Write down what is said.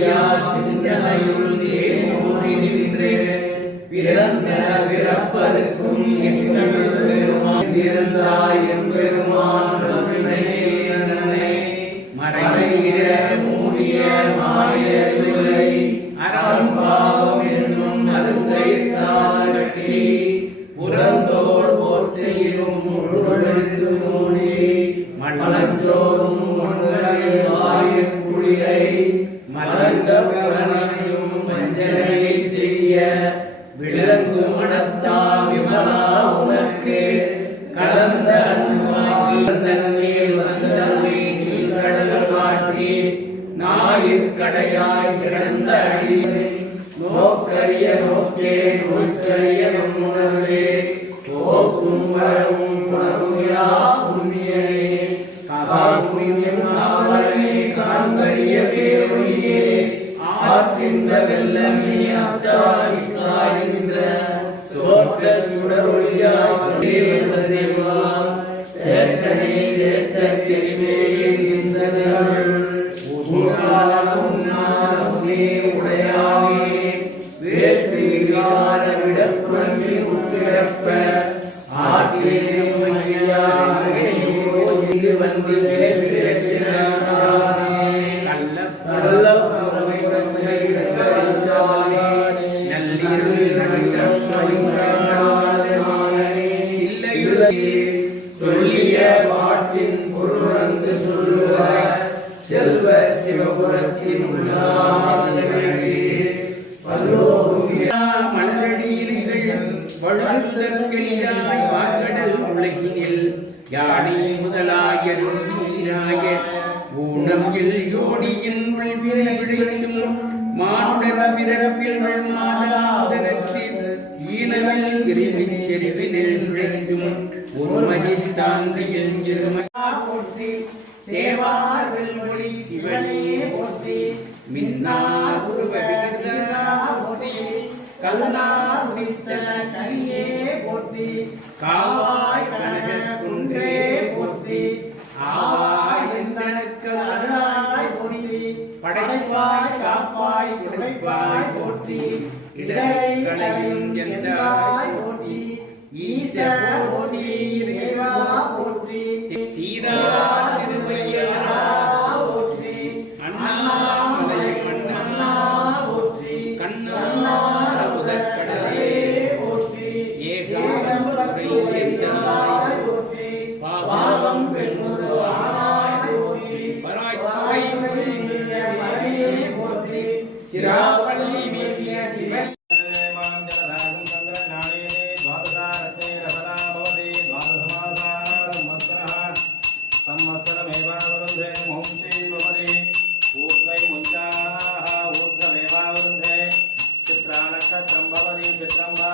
சிறந்தடியார் சிந்தனையுள் தேனூறி நின்று பிறந்த பிறப்பருக்கும் எங்கள் பெருமான் இருந்தாய் என் பெருமான் மறைகிற மூடிய மாய மாயவில்லை அறம்பாவம் என்னும் அருந்தைத்தார் தாழ்த்தி மலர்ந்த பவனையும் மஞ்சளையை செய்ய விளங்கு ஆற்றின்ற வெள்ளமே அத்தாரித்தாயின்ற தோற்ற சுடரொழியாய் தேவதேவா தேக்கனே தேத்த தெளிவே என்கின்றனர் உன்னாலே உடையாவே வேற்று விகார விடப்புறமே உட்கிடப்ப ஆற்றிலே சிவபுரத்தின் மலரடியில் இகழ் வழுதற்கெளியாய் வார்கடல் உலகினில் யானை முதலாய நீராய ஊனமில் யோடியின் உள்வினை விளைக்கும் மானுடன் பிறப்பில் மாதாதனத்தில் ஈனமில் விரிவிச் செறிவினில் விளைக்கும் ஒரு மதி தாந்தியில் இருமை போற்றி உருவ போற்றி கல்லார் உதித்த கனியே போற்றி காவாய் கனக குன்றே போற்றி ஆவாய் எந்தனக்கு அருளாய் போற்றி படைப்பாய் காப்பாய் துடைப்பாய் போற்றி இடரை களையும் எந்தாய் போற்றி ஈச போற்றி இறைவா போற்றி